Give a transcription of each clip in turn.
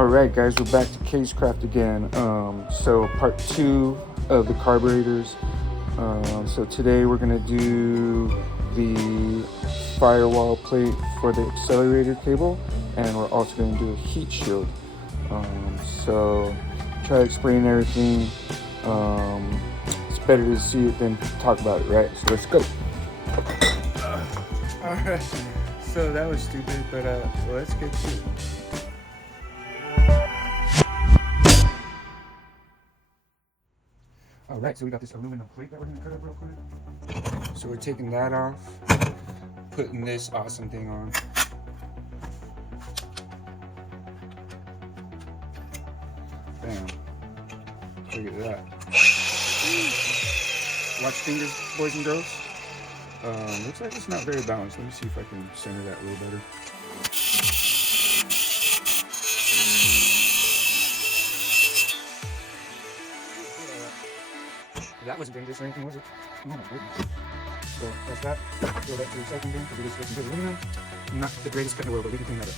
Alright guys, we're back to Casecraft again. So part 2 of the carburetors. So today we're going to do the firewall plate for the accelerator cable, and we're also going to do a heat shield. So try to explain everything. It's better to see it than talk about it, right? So let's go. Alright, so that was stupid, but let's get to it. Alright, so we got this aluminum plate that we're going to cut up real quick. So we're taking that off, putting this awesome thing on. Bam. Look at that. Watch fingers, boys and girls. Looks like it's not very balanced. Let me see if I can center that a little better. That wasn't dangerous or anything, was it? Oh my goodness. So that's that. Throw that to the recycling bin because it is supposed to be aluminum. Not the greatest cut in the world, but we can clean that up.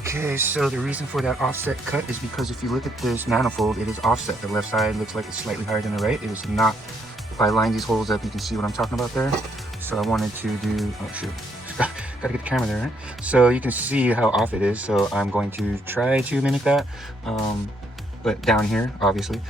Okay, so the reason for that offset cut is because if you look at this manifold, it is offset. The left side looks like it's slightly higher than the right. It is not. If I line these holes up, you can see what I'm talking about there. So I wanted to do, oh shoot, gotta get the camera there, right? So you can see how off it is. So I'm going to try to mimic that, but down here, obviously.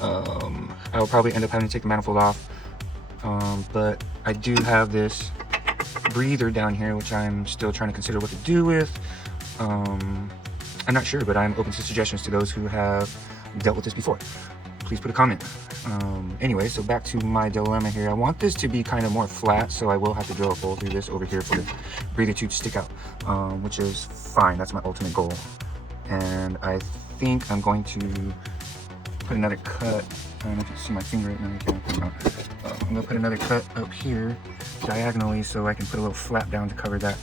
I'll probably end up having to take the manifold off, but I do have this breather down here, which I'm still trying to consider what to do with. I'm not sure, but I'm open to suggestions to those who have dealt with this before. Please put a comment. Anyway, so back to my dilemma here. I want this to be kind of more flat, so I will have to drill a hole through this over here for the breather tube to stick out, which is fine. That's my ultimate goal. And I think I'm going to put another cut. I don't know if you can see my finger right now. You can't. I'm gonna put another cut up here diagonally so I can put a little flap down to cover the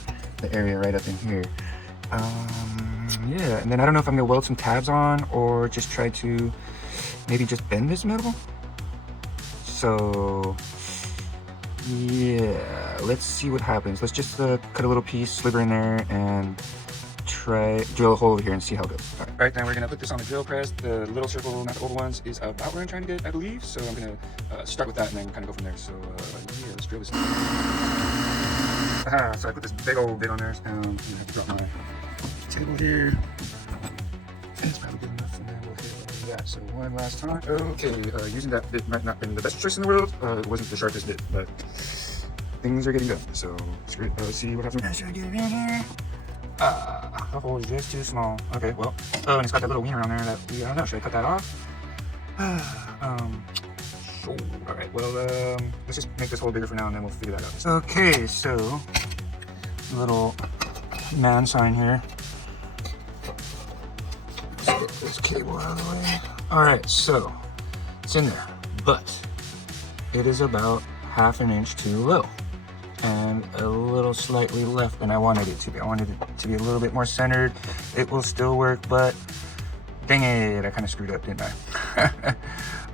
area right up in here. Yeah, and then I don't know if I'm gonna weld some tabs on or just try to maybe just bend this metal. So yeah, let's see what happens. Let's just cut a little piece, sliver in there, and try drill a hole over here and see how it goes. All right, now we're gonna put this on the drill press. The little circle, not the oval ones, is about where I'm trying to get, I believe. So I'm gonna start with that and then kind of go from there. So yeah, let's drill this. So I put this big old bit on there. I'm gonna have to drop my table here. It's probably good enough, and then we'll hit that. So one last time. Okay, using that bit might not have been the best choice in the world. It wasn't the sharpest bit, but things are getting good. So let's see what happens. Should I get it in here? The hole is just too small. Okay, well, oh, and it's got that little wiener on there that I don't know. Should I cut that off? Sure. All right. Well, let's just make this hole bigger for now, and then we'll figure that out. Okay, so little man sign here. Let's get this cable out of the way. All right, so it's in there, but it is about ½ an inch too low. And a little slightly left than I wanted it to be. I wanted it to be a little bit more centered. It will still work, but dang it, I kind of screwed up, didn't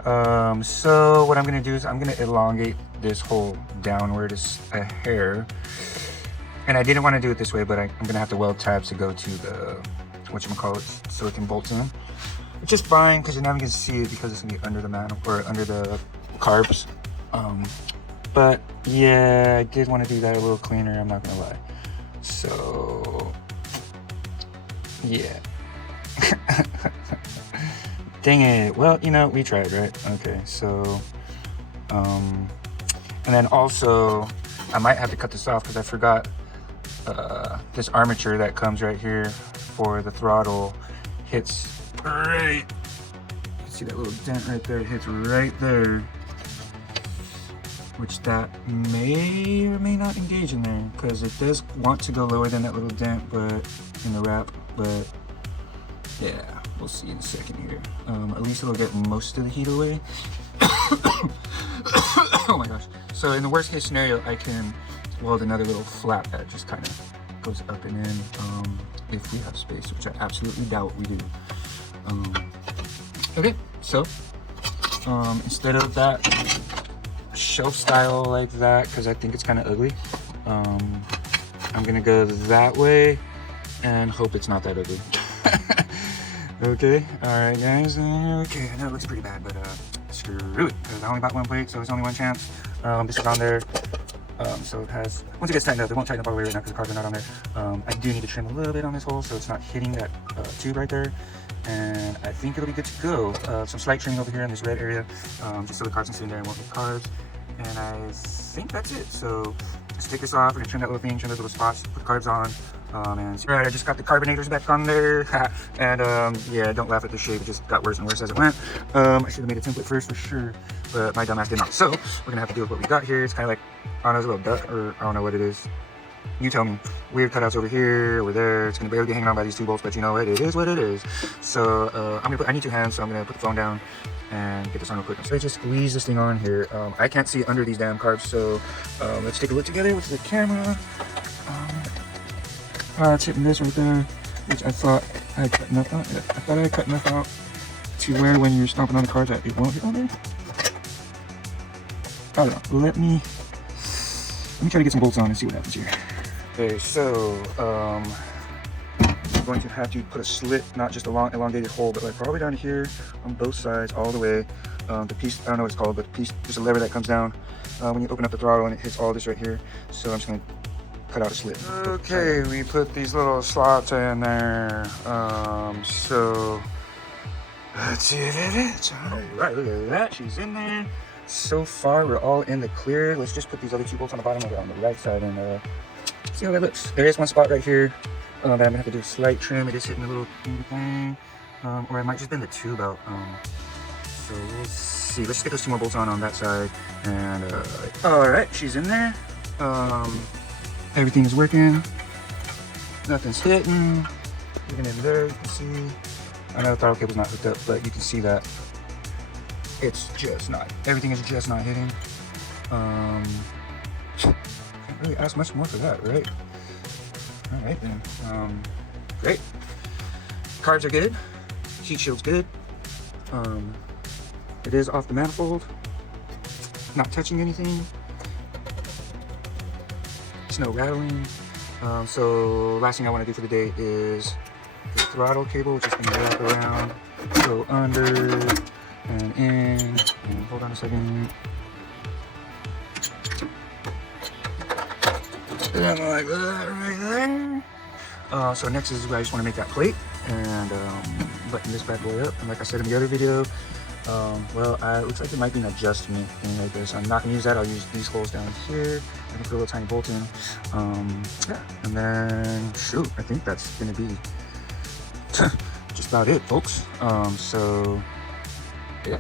I? So what I'm gonna do is I'm gonna elongate this hole downward a hair. And I didn't want to do it this way, but I'm gonna have to weld tabs to go to the whatchamacallit, so it can bolt in, which is fine because you're not gonna see it because it's gonna be under the mantle or under the carbs. But yeah, I did want to do that a little cleaner, I'm not gonna lie. So yeah. Dang it. Well, you know, we tried, right? Okay, so and then also I might have to cut this off because I forgot this armature that comes right here for the throttle hits right. You can see that little dent right there. It hits right there, which that may or may not engage in there because it does want to go lower than that little dent, but in the wrap. But yeah, we'll see in a second here. At least it'll get most of the heat away. Oh my gosh. So in the worst case scenario, I can weld another little flap that just kind of goes up and in if we have space, which I absolutely doubt we do. Okay, so instead of that shelf style like that, because I think it's kind of ugly, I'm gonna go that way and hope it's not that ugly. Okay, alright guys, okay, I know it looks pretty bad, but screw it, because I only bought one plate, so there's only one chance. This is on there, so it has, once it gets tightened up, it won't tighten up all the way right now because the carbs are not on there. I do need to trim a little bit on this hole so it's not hitting that tube right there, and I think it'll be good to go. Some slight trimming over here in this red area, just so the carbs can sit in there and won't hit carbs, and I think that's it. So let's take this off, we're gonna trim that little thing, trim those little spots, put the carbs on. And right, I just got the carbonators back on there, and yeah, don't laugh at the shape, it just got worse and worse as it went. I should have made a template first for sure, but my dumbass did not. So we're gonna have to deal with what we got here. It's kind of like, I don't know, it's a little duck, or I don't know what it is. You tell me. Weird cutouts over here, over there. It's gonna barely be hanging on by these two bolts, but you know what? It is what it is. So I need two hands, so I'm gonna put the phone down and get this on real quick. So I just squeeze this thing on here. I can't see under these damn carbs, so let's take a look together with the camera. It's hitting this right there, which I thought I cut enough out. I thought I cut enough out to where when you're stomping on the carbs that it won't hit on there. I don't know. Let me try to get some bolts on and see what happens here. Okay, so I'm going to have to put a slit, not just a long elongated hole, but like probably down here on both sides all the way. The piece, I don't know what it's called, but the piece, there's a lever that comes down when you open up the throttle and it hits all this right here. So I'm just going to cut out a slit. Okay, we put these little slots in there. So that's it. Alright, look at that. She's in there. So far, we're all in the clear. Let's just put these other two bolts on the bottom over on the right side and see how that looks. There is one spot right here that I'm gonna have to do a slight trim. It is hitting a little thing, or I might just bend the tube out. So we'll see. Let's just get those two more bolts on that side. And alright, she's in there. Everything is working. Nothing's hitting. Even in there, you can see. I know the throttle cable's not hooked up, but you can see that it's just not. Everything is just not hitting. Can't really ask much more for that, right? All right then. Great. Carbs are good. Heat shield's good. It is off the manifold. Not touching anything. There's no rattling. So last thing I want to do for the day is the throttle cable, which is going to wrap around, go under and in. And hold on a second. And like that right there. So next is I just want to make that plate and button this bad boy up. And like I said in the other video, well, it looks like there might be an adjustment thing right there. So I'm not going to use that. I'll use these holes down here. I can put a little tiny bolt in. Yeah. And then, shoot, I think that's going to be just about it, folks. So, yeah.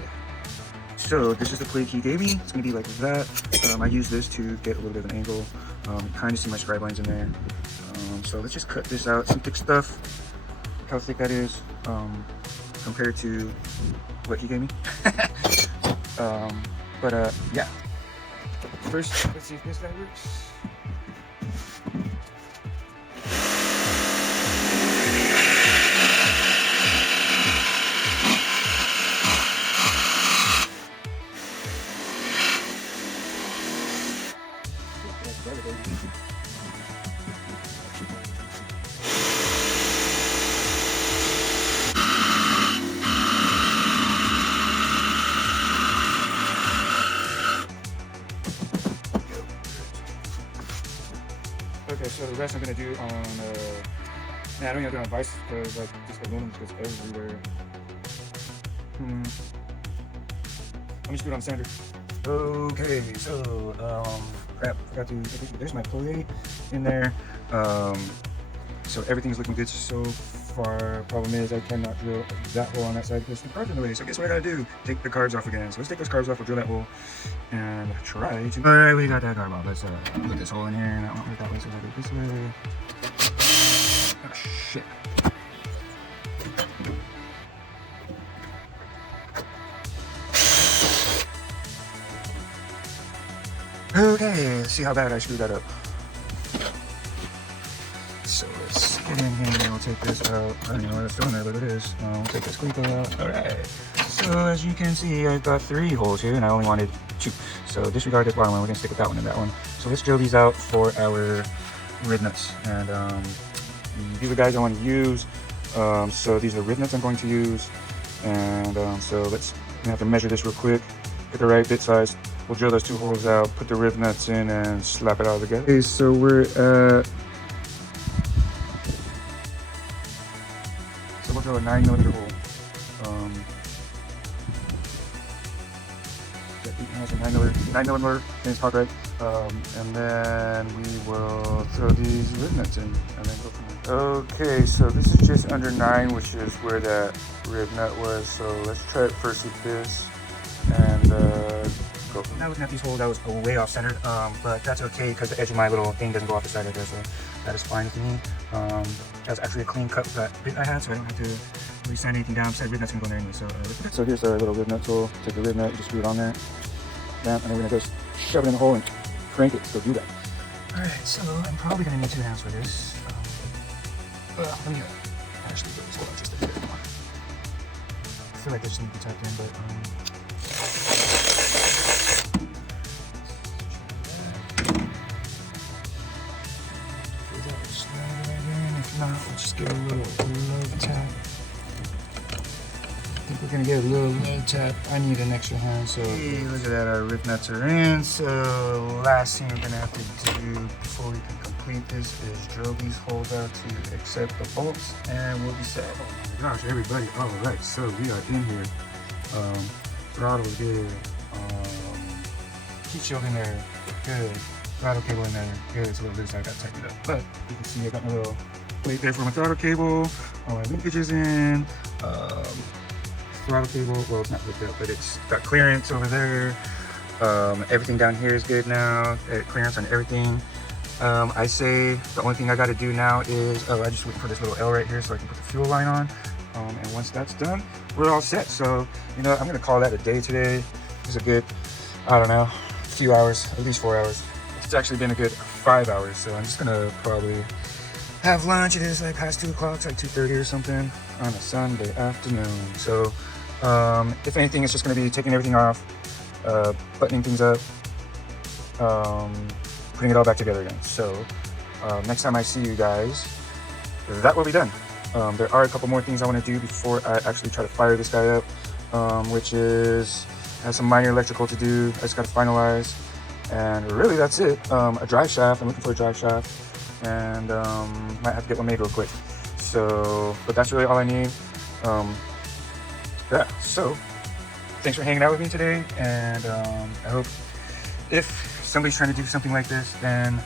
So this is the plate he gave me. It's going to be like that. I use this to get a little bit of an angle. Kind of see my scribe lines in there. So let's just cut this out. Some thick stuff. Look how thick that is compared to what he gave me. Yeah. First, let's see if this guy works. Okay, so the rest I'm gonna do on, I don't even do it on vice because like this aluminum goes everywhere. I'm just do it on sander. Okay, so crap, forgot to. There's my plate in there. So everything's looking good so far. Problem is I cannot drill that hole on that side because the carbs in the way. So guess what I gotta do? Take the carbs off again. So let's take those carbs off. We'll drill that hole and try to. All right, we got that carb off. Let's put this hole in here. And that won't work that way, so I go this way. Oh shit. Okay, let's see how bad I screwed that up. So let's get in here, we'll take this out. I don't know what it's doing there, but it is. We'll take this cleat out. Alright. So as you can see, I've got 3 holes here and I only wanted 2. So disregard this bottom one, we're gonna stick with that one and that one. So let's drill these out for our red nuts. And these are guys I want to use. So these are the rivnets I'm going to use, and so I'm gonna have to measure this real quick, get the right bit size. We'll drill those 2 holes out, put the rivnets in, and slap it all together. Okay, so we're at, so we'll drill a 9mm hole. Has a 9mm things hot, right? And then we will throw these rivnets in, and then go from there. Okay, so this is just under 9, which is where that rivnet was. So let's try it first with this, and go from there. Now looking at these holes, I was way off centered, but that's okay because the edge of my little thing doesn't go off the side of there, so that is fine with me. That's actually a clean cut with that bit I had, so I don't have to really sand anything down. So the rivnet's gonna go in there anyway. So here's our little rivnet tool. Take the rivnet, just screw it on there. And then we're gonna go shove it in the hole and crank it. Let's go do that. Alright, so I'm probably gonna need 2 hands for this. Let me actually get this hole out just a bit more. I feel like this needs to be tucked in, but slide right in. If not, we'll just get a little love tap. I think we're gonna get a little love tap. I need an extra hand, so hey, look at that, our rivnets are in. So last thing we're gonna have to do before we can complete this is drill these holes out to accept the bolts, and we'll be set. Oh my gosh, everybody! All right, so we are in here. Throttle good. Heat shield in there, good. Throttle cable in there, good. It's a little loose, I got to tighten it up. But you can see I got my little plate there for my throttle cable. All my linkages in. Throttle cable, well, it's not hooked up, but it's got clearance over there. Everything down here is good now. Clearance on everything. I say the only thing I got to do now is, I just wait for this little L right here so I can put the fuel line on. And once that's done, we're all set. So, you know, I'm going to call that a day today. It's a good, I don't know, few hours, at least 4 hours. It's actually been a good 5 hours. So I'm just going to probably have lunch. It is like past 2 o'clock, it's like 2:30 or something on a Sunday afternoon. So if anything, it's just going to be taking everything off, buttoning things up, putting it all back together again. So next time I see you guys, that will be done. There are a couple more things I want to do before I actually try to fire this guy up, which is has some minor electrical to do. I just got to finalize, and really that's it. A drive shaft. I'm looking for a drive shaft, and might have to get one made real quick. So, but that's really all I need. Yeah, so thanks for hanging out with me today, and I hope if somebody's trying to do something like this, then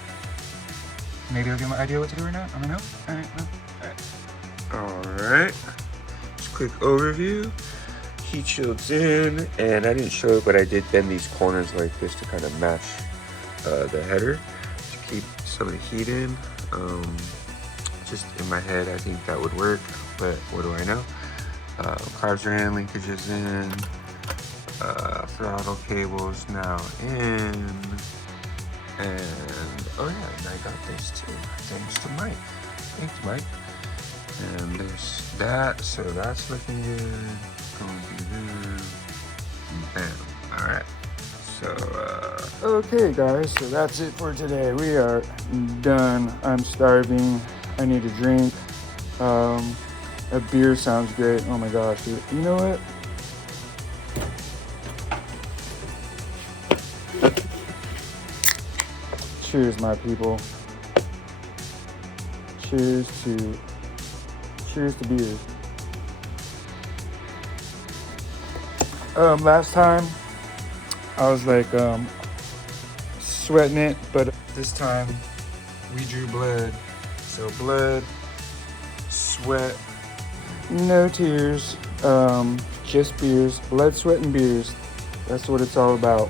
maybe they'll get my idea what to do or not. I don't know. All right. Just quick overview. Heat shields in, and I didn't show it, but I did bend these corners like this to kind of match the header to keep some of the heat in. Just in my head, I think that would work, but what do I know? Carbs are in, linkages in, throttle cables now in, and oh yeah, and I got this too, thanks to Mike. Thanks, Mike. And there's that, so that's looking good. Going to do, bam. All right. So, okay, guys. So that's it for today. We are done. I'm starving. I need a drink. A beer sounds great. Oh my gosh, dude. You know what? Cheers, my people. Cheers to beers. Last time I was like sweating it, but this time we drew blood. So blood, sweat, no tears, just beers, blood, sweat, and beers. That's what it's all about.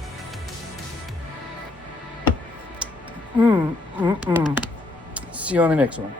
See you on the next one.